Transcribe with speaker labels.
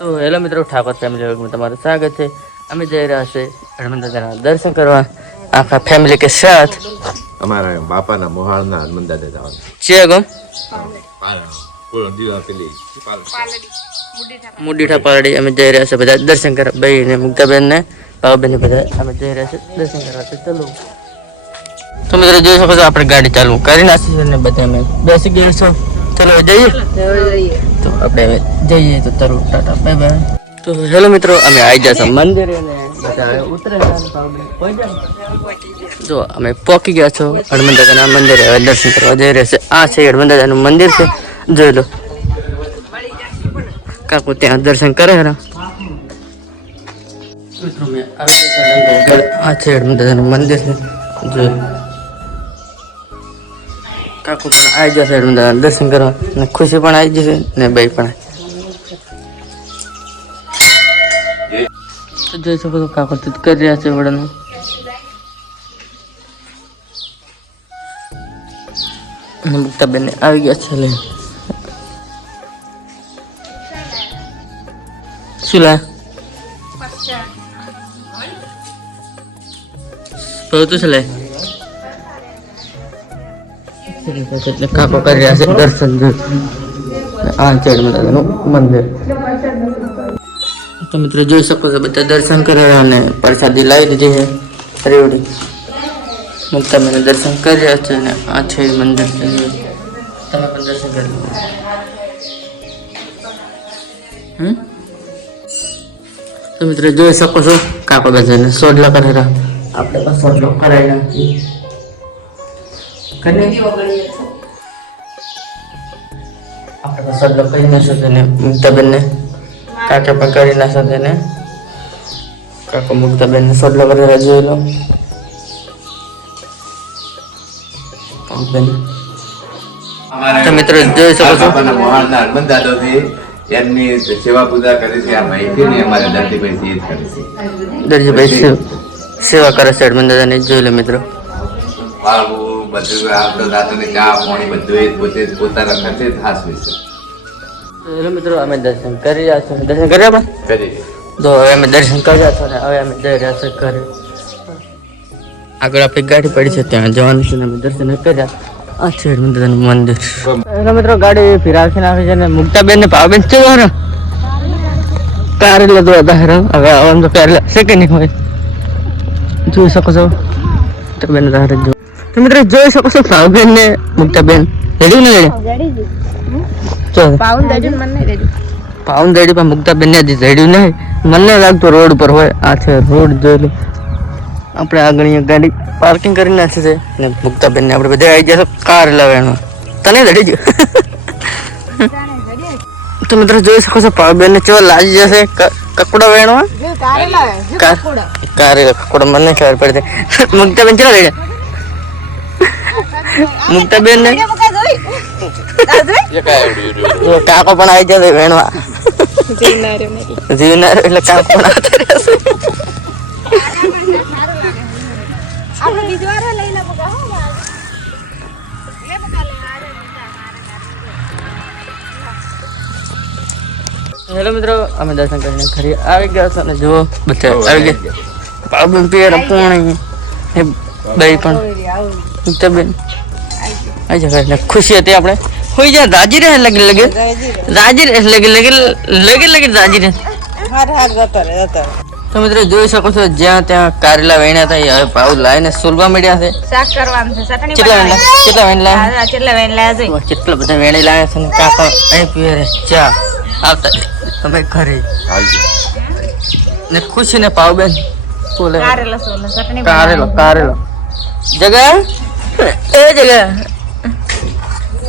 Speaker 1: તો હેલો મિત્રો ઠાકોર ફેમિલી વર્ગમાં તમારું સ્વાગત છે. અમે જઈ રહ્યા છે હનુમંતદાદાના દર્શન કરવા. આખા ફેમિલી કે સાથ.
Speaker 2: અમારા બાપાના મોહાળના હનુમંતદાદા જવાનું.
Speaker 1: છે ગમ મુડીઠા પારડી અમે જઈ રહ્યા છે બધા દર્શન કરવા. ભાઈ ને મુક્તાબેન ને બાબાબેન ને બધા અમે જઈ રહ્યા છે દર્શન કરવા. તો ચલો. તો મિત્રો જોઈ શકો છો આપણે ગાડી ચાલુ કરી નાખીશું ને બધા અમે બેસી ગયા છો. ચલો જઈએ. તો આપણે જઈએ તો તરુ ટાટા બાય બાય. તો હેલો મિત્રો અમે આવી જશે મંદિરે. જો અમે પહોંચી ગયા છો હનુમાન દાદાના મંદિરે. હવે દર્શન કરવા જઈ રહ્યા છે. આ છે હનુમાન દાદાનું મંદિર છે. જોઈ લો. કાકુ ત્યાં દર્શન કરે ખરા. આ છે હનુમાન દાદાનું મંદિર છે. જોઈ કાકુ પણ આવી જશે દર્શન કરવા. ને ખુશી પણ આવી જશે ને ભાઈ પણ જોઈ શકો છો કાકો તો કરી રહ્યા છે વડાનું. અને મુક્તાબેન આવી ગયા છે લઈને શું લા? તો છે લે? કાકો કરી રહ્યા છે દર્શન આ દાદાનું મંદિર. તો મિત્રો જોઈ શકો છો બધા દર્શન કર્યા અને પ્રસાદી લાવી દીધી છે રેવડી મુક્તા મને દર્શન રહ્યા છે અને આ છે મંદિર. તમે પણ દર્શન કરી લો. હમ? તો મિત્રો જોઈ શકો છો કાકો બધાને સોડલા કરેલા આપણે પણ સોડલો કરાવી નાખીએ. આપણે મુક્તાબેનને કાકા પણ કરી નાખશો તેને કાકો મુક્તાબેનને સોડલો કરેલા જોઈ લો. કાકુબેન. તો મિત્રો જોઈ શકો છો.
Speaker 2: એમની સેવા પૂજા કરી છે આ માહિતી ને અમારા છે.
Speaker 1: દરજીભાઈ સેવા કરે છે દાદાની જોઈ લો મિત્રો.
Speaker 2: બધું આવતો દાંતોને ચા પાણી બધું એ પોતે જ પોતાના ખર્ચે જ હાસવે છે.
Speaker 1: હેલો મિત્રો અમે દર્શન કરી રહ્યા છીએ દર્શન કર્યા પણ
Speaker 2: કરી.
Speaker 1: તો હવે અમે દર્શન કર્યા છે અને હવે અમે જઈ રહ્યા છીએ ઘરે. આગળ આપણી ગાડી પડી છે ત્યાં જવાનું છે ને અમે દર્શન કર્યા આ છે હનુમાન મંદિર. હેલો મિત્રો ગાડી ફિરાવશે નાખી છે ને મુક્તાબેન ને પાવાબેન છે ને? કારેલા તો હતા હેરાન હવે આમ તો કારેલા છે કે નહીં હોય? જોઈ શકો છો. મુક્તાબેન તારે જો તો મિત્રો જોઈ શકો છો પાવાબેન ને મુક્તાબેન. રેડી ને રેડી ચલો.
Speaker 3: પાઉન દેજો મને
Speaker 1: પાઉન રેડી પણ મુક્તાબેન ને હજી રેડ્યું નહીં. મને લાગતું રોડ પર હોય. આ છે રોડ જોઈ લો. આપણે આગળ ગાડી પાર્કિંગ કરી નાખી છે. ને મુક્તાબેન ને આપણે બધા આવી ગયા કાર લાવવાનો. તને રેડી ગયો. તો મિત્રો જોઈ શકો છો પાવબેન ને ચો લાગી જશે કકડો વેણવા
Speaker 3: જો કારેલા જો
Speaker 1: કકડો. મને ખબર પડતી મુક્તાબેન ચલો રેડ્યા મુક્તાબેન ને કાકો પણ આવી જશે વેણવા. જીવનાર એટલે કાકો પણ હેલો મિત્રો અમે દર્શન કરીને ખરી આવી ગયા છે અને જુઓ બધા આવી ગયા. પાવબેન પિયર પૂર્ણી એ પણ. આવી જાય એટલે ખુશી હતી આપણે. હોઈ જા રાજી રહે લગે લગે. રાજી રહે. લગે લગે લગે લગે રાજી રહે.
Speaker 3: હાર હાર જતો રે જતો
Speaker 1: તો મિત્રો જોઈ શકો છો જ્યાં ત્યાં કારેલા વેણ્યા હતા હવે ભાવ લાવીને સોલવા મળ્યા છે.
Speaker 3: શાક કરવાનું છે ચટણી
Speaker 1: કેટલા વેણ કેટલા વેણ લાવ્યા
Speaker 3: કેટલા વેણ જોઈ
Speaker 1: કેટલા બધા વેણી લાવ્યા છે ને કાકા? અહીં પીવે રે ચા. આવતા તમે ઘરે. ને ખુશી ને પાવબેન બોલે.
Speaker 3: કારેલો
Speaker 1: કારેલો કારેલો. જગા એ જગા